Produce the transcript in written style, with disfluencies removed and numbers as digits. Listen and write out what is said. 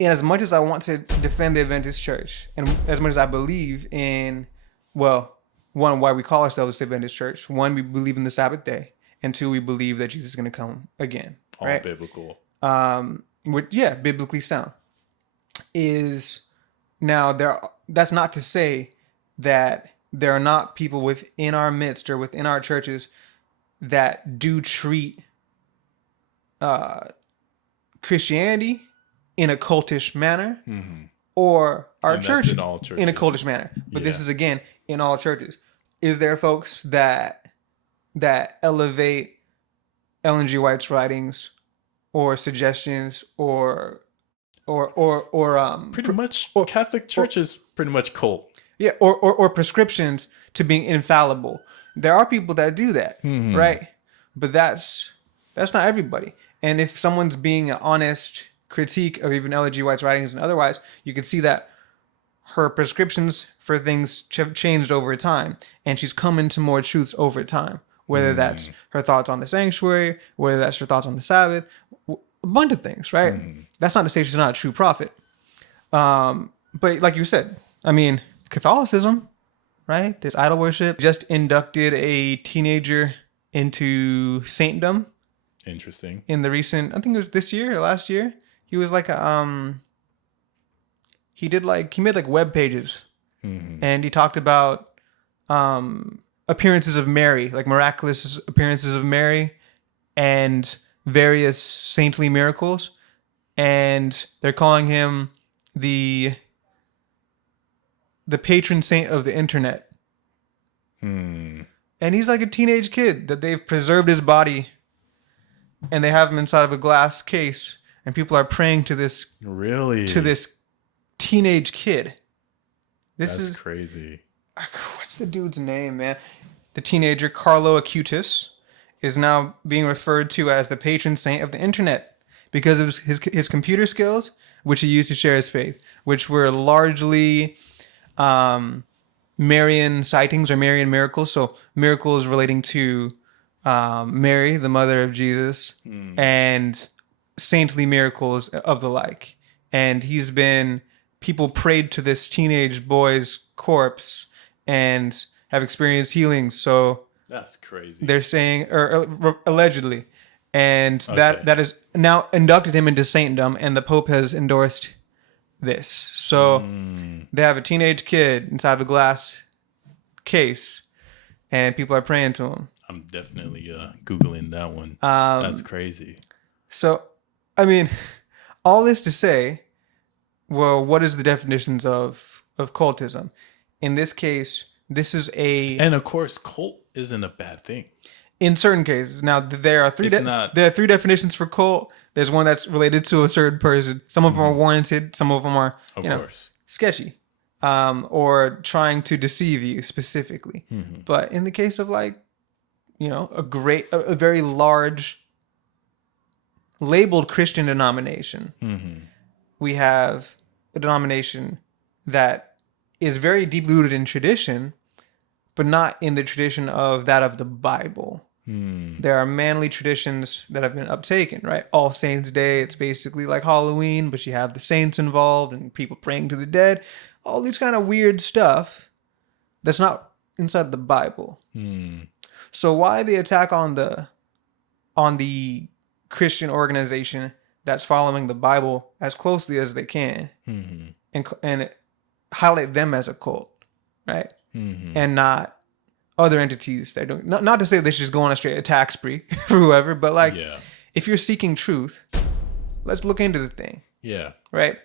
as much as I want to defend the Adventist Church, and as much as I believe in, well, one, why we call ourselves the Adventist Church. One, we believe in the Sabbath day, and two, we believe that Jesus is going to come again. All Right? biblical. Yeah, biblically sound. Is now there. That's not to say that there are not people within our midst or within our churches that do treat Christianity in a cultish manner, or our And that's church in all in a churches. cultish manner. But this Yeah. is again in all churches. Is there folks that elevate Ellen G. White's writings or suggestions or Pretty much Catholic Church is pretty much cult. yeah, or prescriptions to being infallible? There are people that do that, right? But that's not everybody. And if someone's being an honest critique of even Ellen G. White's writings and otherwise, you can see that her prescriptions for things have changed over time, and she's come into more truths over time. Whether that's her thoughts on the sanctuary, whether that's her thoughts on the Sabbath, a bunch of things, right? That's not to say she's not a true prophet. But like you said, I mean, Catholicism, right? There's idol worship. Just inducted a teenager into saintdom Interesting. in the recent, I think it was this year or last year. He was like he made like web pages, and he talked about appearances of Mary, like miraculous appearances of Mary, and various saintly miracles, and they're calling him the patron saint of the internet. And he's like a teenage kid that they've preserved his body, and they have him inside of a glass case, and people are praying to this teenage kid. This That's is crazy. what's the dude's name, man? The teenager Carlo Acutis is now being referred to as the patron saint of the internet because of his computer skills, which he used to share his faith, which were largely Marian sightings or Marian miracles. So miracles relating to Mary, the mother of Jesus, and saintly miracles of the like. And people prayed to this teenage boy's corpse and have experienced healing. So That's crazy. they're saying, or allegedly, and Okay. that is now inducted him into saintdom, and the Pope has endorsed this. So they have a teenage kid inside of a glass case, and people are praying to him. I'm definitely Googling that one. That's crazy. So, I mean, all this to say, well, what is the definitions of cultism? In this case, this is And of course, cult isn't a bad thing. in certain cases. Now there are three. It's not- There are three definitions for cult. There's one that's related to a certain person. Some of them are warranted. Some of them are, Of you know, course. sketchy, or trying to deceive you specifically. But in the case of like, you know, a very large labeled Christian denomination, we have a denomination that is very deeply rooted in tradition, but not in the tradition of the Bible. There are manly traditions that have been uptaken, right? All Saints Day, it's basically like Halloween, but you have the saints involved and people praying to the dead. All these kind of weird stuff that's not inside the Bible. So why the attack on the Christian organization that's following the Bible as closely as they can, and highlight them as a cult, right? And not other entities that don't. Not to say they should just go on a straight attack spree for whoever, but like, Yeah. if you're seeking truth, let's look into the thing, Yeah. right?